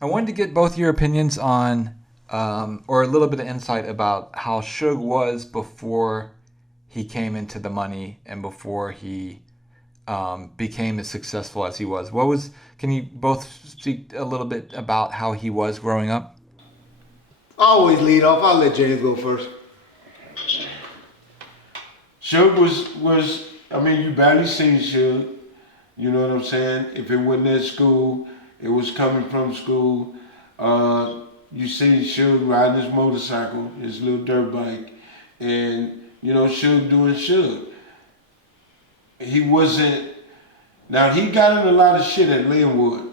I wanted to get both your opinions on, or a little bit of insight about how Suge was before he came into the money and before he became as successful as he was. What was? Can you both speak a little bit about how he was growing up? I always lead off. I'll let James go first. Suge was I mean you barely seen Suge. You know what I'm saying? If it wasn't at school, it was coming from school. You see Suge riding his motorcycle, his little dirt bike, and you know Suge doing Suge. He wasn't. Now he got in a lot of shit at Linwood,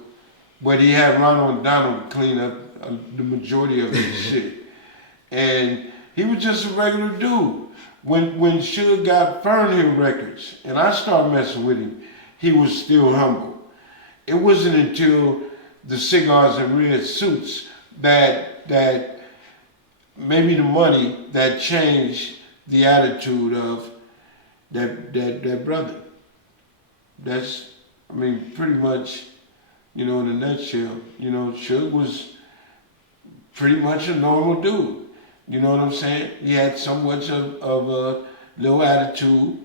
but he had Ronald Donald clean up the majority of his shit, and he was just a regular dude. When Suge got Fernhill Records, and I started messing with him, he was still humble. It wasn't until the cigars and red suits that maybe the money that changed the attitude of that brother. That's I mean pretty much you know in a nutshell. You know Suge was pretty much a normal dude. You know what I'm saying? He had somewhat of a low attitude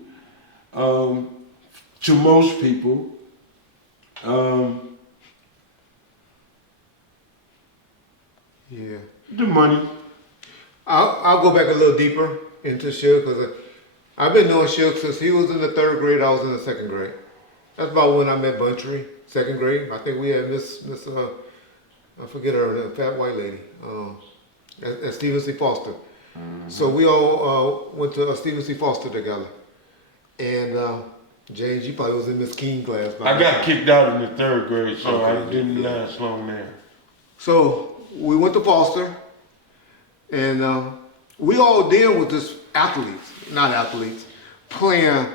um, to most people. Um, Yeah. the money. I'll go back a little deeper into Suge because I've been knowing Suge since he was in the third grade. I was in the second grade. That's about when I met Buntry, second grade. I think we had Miss I forget her, the fat white lady, at Stephen C. Foster. So we all went to Stephen C. Foster together. And James, you probably was in Miss King class by I that got time. kicked out in the third grade, so I Okay, didn't yeah. last long there. So we went to Foster, and we all deal with this athletes, not athletes, playing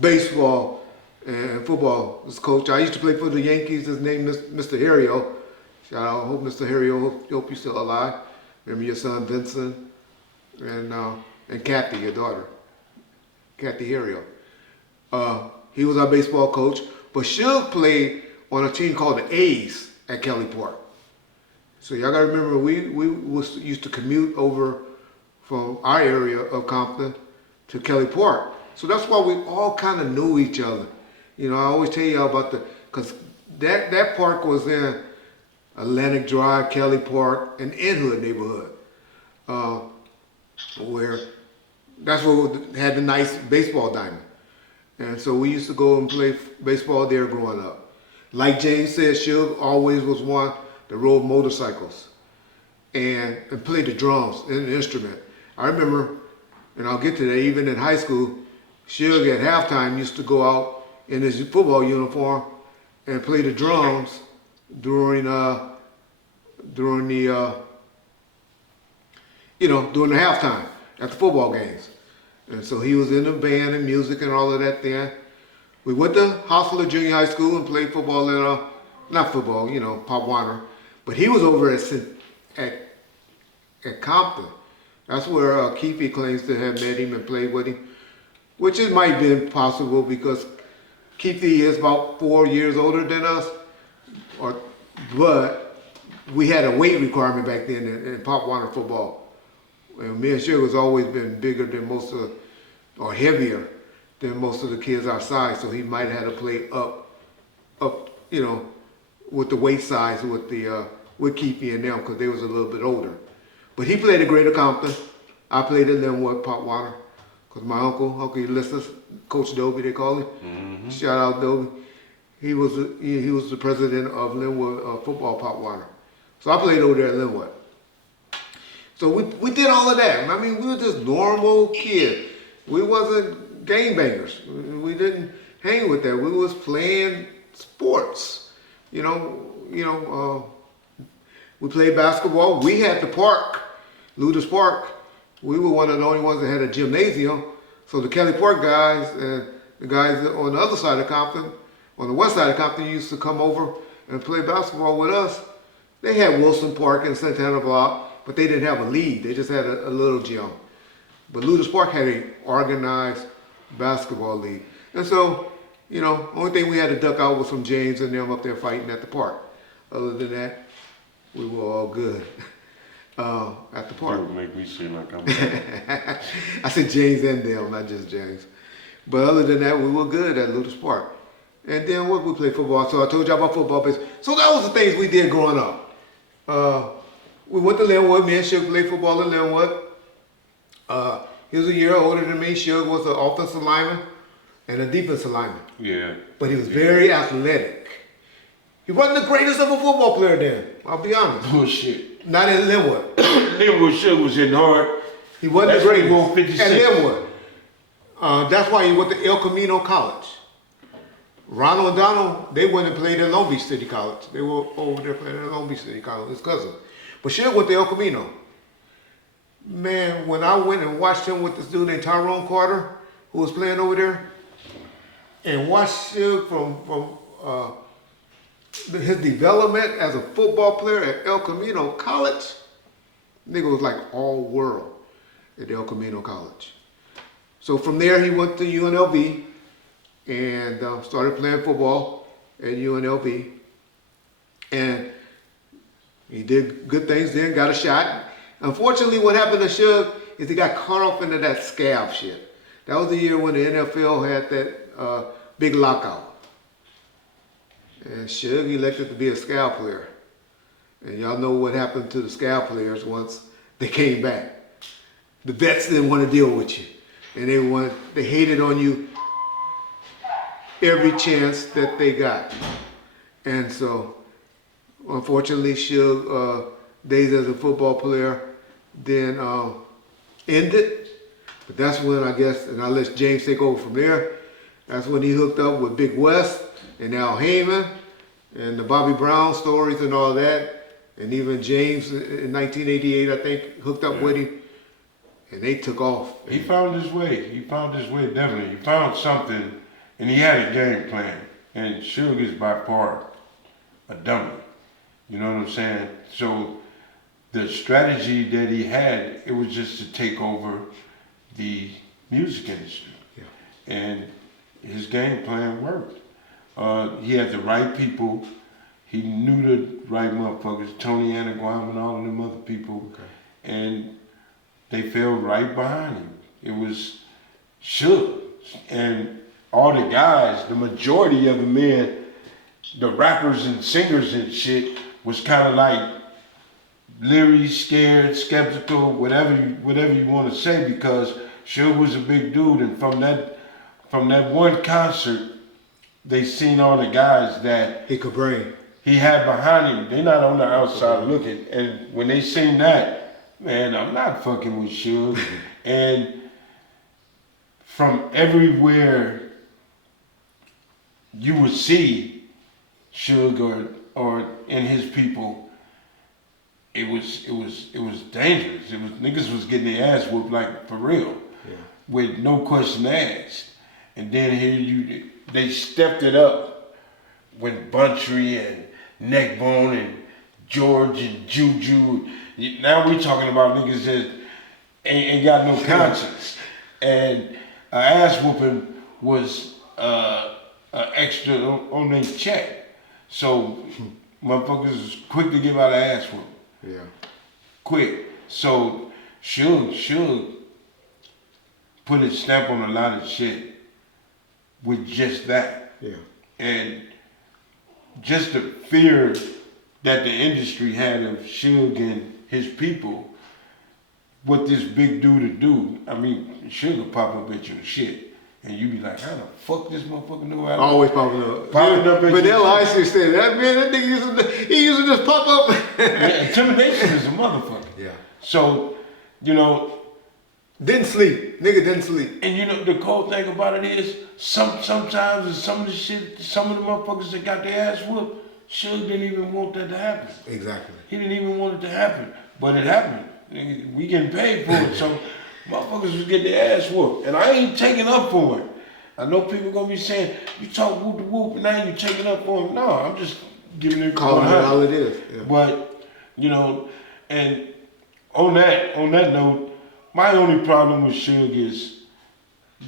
baseball and football. This coach, I used to play for the Yankees. His name is Mr. Harrio. Shout out, hope Mr. Harrio, hope you're still alive. Remember your son Vincent and Kathy, your daughter, Kathy Harrio. He was our baseball coach, but Suge played on a team called the A's at Kelly Park. So y'all gotta remember, used to commute over from our area of Compton to Kelly Park. So that's why we all kind of knew each other. You know, I always tell y'all about cause that park was in Atlantic Drive, Kelly Park, and Inwood neighborhood, uh, where that's where we had the nice baseball diamond. And so we used to go and play baseball there growing up. Like James said, Suge always was one that rode motorcycles and played the drums and the instrument. I remember, and I'll get to that, even in high school, Suge at halftime used to go out in his football uniform and play the drums during during the during the halftime at the football games. And so he was in the band and music and all of that then. We went to Hostler Junior High School and played football in, not football, Pop Warner. But he was over at, at Compton. That's where Keefe claims to have met him and played with him, which it might have been possible because Keefe is about 4 years older than us. But we had a weight requirement back then in Pop Warner football. And me and Sugar has always been bigger than or heavier than most of the kids our size, so he might have had to play up, with the weight size with Keefe and them because they was a little bit older. But he played at Greater Compton. I played at Linwood, Pop Warner, because my Uncle Ulysses, Coach Dobie, they call him. Mm-hmm. Shout out Dobie. He was the president of Linwood football, Pop Warner. So I played over there at Linwood. So we did all of that. I mean, we were just normal kids. We wasn't gangbangers. We didn't hang with that. We was playing sports. We played basketball. We had the park, Ludus Park. We were one of the only ones that had a gymnasium. So the Kelly Park guys and the guys on the other side of Compton, on the west side of Compton, used to come over and play basketball with us. They had Wilson Park and Santana Block, but they didn't have a league. They just had a little gym. But Ludus Park had an organized basketball league. And so, only thing we had to duck out was some James and them up there fighting at the park. Other than that, we were all good at the park. It would make me seem like I'm bad. I said James and Dale, not just James. But other than that, we were good at Luthers Park. And then what we played football. So I told you about football. So that was the things we did growing up. We went to Linwood. Me and Suge played football in Linwood. He was a year older than me. Suge was an offensive lineman and a defensive lineman. Yeah. But he was very athletic. He wasn't the greatest of a football player then. I'll be honest. Bullshit. Not in Linwood. Linwood Suge was hitting hard. He wasn't That's the why he greatest. won 56. At Linwood. That's why he went to El Camino College. Ronald and Donald, they went and played at Long Beach City College. They were over there playing at Long Beach City College, his cousin. But Suge went to El Camino. Man, when I went and watched him with this dude named Tyrone Carter, who was playing over there, and watched Suge from his development as a football player at El Camino College, nigga was like all world at El Camino College. So from there, he went to UNLV and started playing football at UNLV. And he did good things then, got a shot. Unfortunately, what happened to Suge is he got caught up into that scab shit. That was the year when the NFL had that big lockout. And Suge elected to be a scab player. And y'all know what happened to the scab players once they came back. The vets didn't want to deal with you. And they hated on you every chance that they got. And so, unfortunately, Suge days as a football player then ended. But that's when I guess, and I'll let James take over from there, that's when he hooked up with Big West and Al Heyman and the Bobby Brown stories and all that. And even James in 1988, I think, hooked up with him. And they took off. He found his way. He found his way, definitely. He found something, and he had a game plan. And Suge is by far a dummy. You know what I'm saying? So the strategy that he had, it was just to take over the music industry. Yeah. And his game plan worked. He had the right people. He knew the right motherfuckers, Tony Anaguam and all of them other people. Okay. And they fell right behind him. It was Suge. And all the guys, the majority of the men, the rappers and singers and shit, was kind of like leery, scared, skeptical, whatever you want to say, because Suge was a big dude. And from that one concert, they seen all the guys that He could bring. he had behind him. They not on the outside looking. And when they seen that, man, I'm not fucking with Suge. And from everywhere you would see Suge or in his people, it was dangerous. It was niggas was getting their ass whooped like for real, with no question asked. And then here they stepped it up when Buntry and Neckbone and George and Juju. Now we talking about niggas that ain't got no conscience. And ass whooping was extra on their check. So motherfuckers was quick to give out an ass whoop. Yeah. Quick. So Suge put his stamp on a lot of shit with just that. Yeah. And just the fear that the industry had of Suge and his people, what this big dude to do. I mean, Suge will pop up at your shit, and you be like, how the fuck this motherfucker knew how to... Always popping up. Popping up at but your they'll shit. actually say, that man, that nigga used to just pop up. Yeah, intimidation is a motherfucker. Yeah. So, you know... Didn't sleep. Nigga didn't sleep. And you know, the cold thing about it is, sometimes some of the shit, some of the motherfuckers that got their ass whooped, Suge didn't even want that to happen. Exactly. He didn't even want it to happen, but it happened. Nigga, we getting paid for it, so motherfuckers was getting their ass whooped. And I ain't taking up for it. I know people gonna be saying, you talk whoop to whoop and now you taking up for him. No, I'm just giving it Calling it all it is. Yeah. But, you know, and on that note, my only problem with Suge is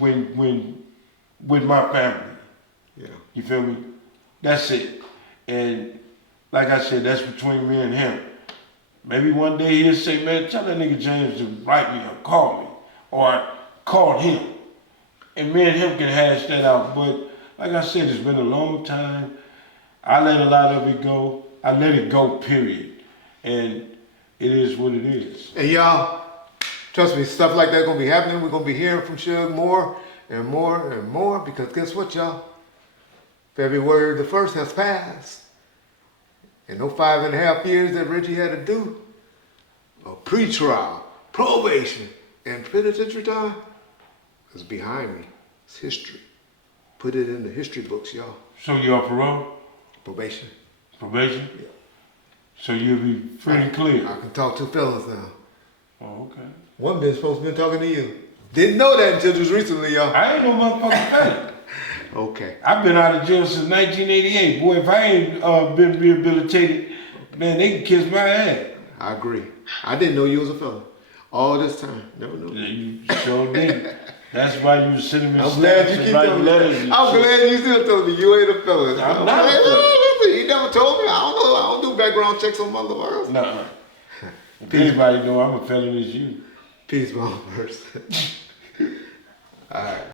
with my family. Yeah. You feel me? That's it. And like I said, that's between me and him. Maybe one day he'll say, man, tell that nigga James to write me or call me. Or call him. And me and him can hash that out. But like I said, it's been a long time. I let a lot of it go. I let it go, period. And it is what it is. And y'all, trust me, stuff like that gonna be happening. We're gonna be hearing from Suge more and more and more, because guess what, y'all? February the 1st has passed. And no 5.5 years that Reggie had to do of pre-trial, probation, and penitentiary time is behind me. It's history. Put it in the history books, y'all. So you on parole? Probation. Probation? Yeah. So you'll be free and clear? I can talk to fellas now. Oh, okay. One been supposed to be talking to you. Didn't know that until just recently, y'all. I ain't no motherfucking fella. Okay. I've been out of jail since 1988. Boy, if I ain't been rehabilitated, man, they can kiss my ass. I agree. I didn't know you was a fella. All this time. Never knew. Yeah, you sure did. That's why you was sending me I'm glad you keep telling me. I'm glad you still telling me you ain't a fella. I'm not a fella. You never told me. I don't know. I don't do background checks on motherfuckers. No. If anybody know I'm a fella, it's you. Peace, my first. All right.